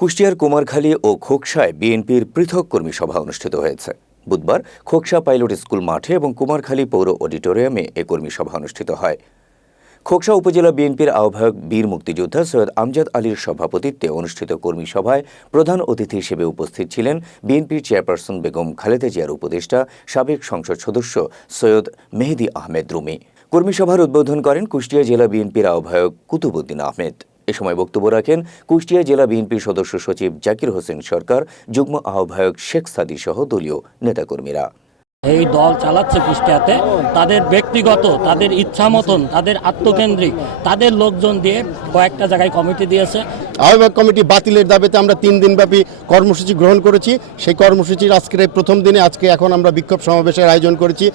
কুষ্টিয়ার কুমারখালী ও খোকসায় বিএনপির পৃথক কর্মী সভা অনুষ্ঠিত হয়েছে। বুধবার খোকসা পাইলট স্কুল মাঠে এবং কুমারখালী পৌর অডিটোরিয়ামে এ কর্মী সভা অনুষ্ঠিত হয়। খোকসা উপজেলা বিএনপির আহ্বায়ক বীর মুক্তিযোদ্ধা সৈয়দ আমজাদ আলীর সভাপতিত্বে অনুষ্ঠিত কর্মী সভায় প্রধান অতিথি হিসেবে উপস্থিত ছিলেন বিএনপির চেয়ারপারসন বেগম খালেদা জিয়ার উপদেষ্টা সাবেক সংসদ সদস্য সৈয়দ মেহেদী আহমেদ রুমি। কর্মী সভার উদ্বোধন করেন কুষ্টিয়া জেলা বিএনপির আহ্বায়ক কুতুবউদ্দিন আহমেদ। এ সময় বক্তব্য রাখেন কুষ্টিয়া জেলা বিএনপির সদস্য সচিব জাকির হোসেন সরকার, যুগ্ম আহ্বায়ক শেখ সাদি সহ দলীয় নেতাকর্মীরা। এই দল চালাচ্ছে কুষ্টিয়াতে তাদের ব্যক্তিগত, তাদের ইচ্ছা মতন, তাদের আত্মকেন্দ্রিক, তাদের লোকজন দিয়ে কয়েকটা জায়গায় কমিটি দিয়েছে। আহ্বায়ক কমিটি বাতিলের দাবিতে আমরা 3 দিনব্যাপী কর্মসূচি গ্রহণ করেছি। সেই কর্মসূচির আজকের প্রথম দিনে এখন আমরা বিক্ষোভ সমাবেশের আয়োজন করেছি।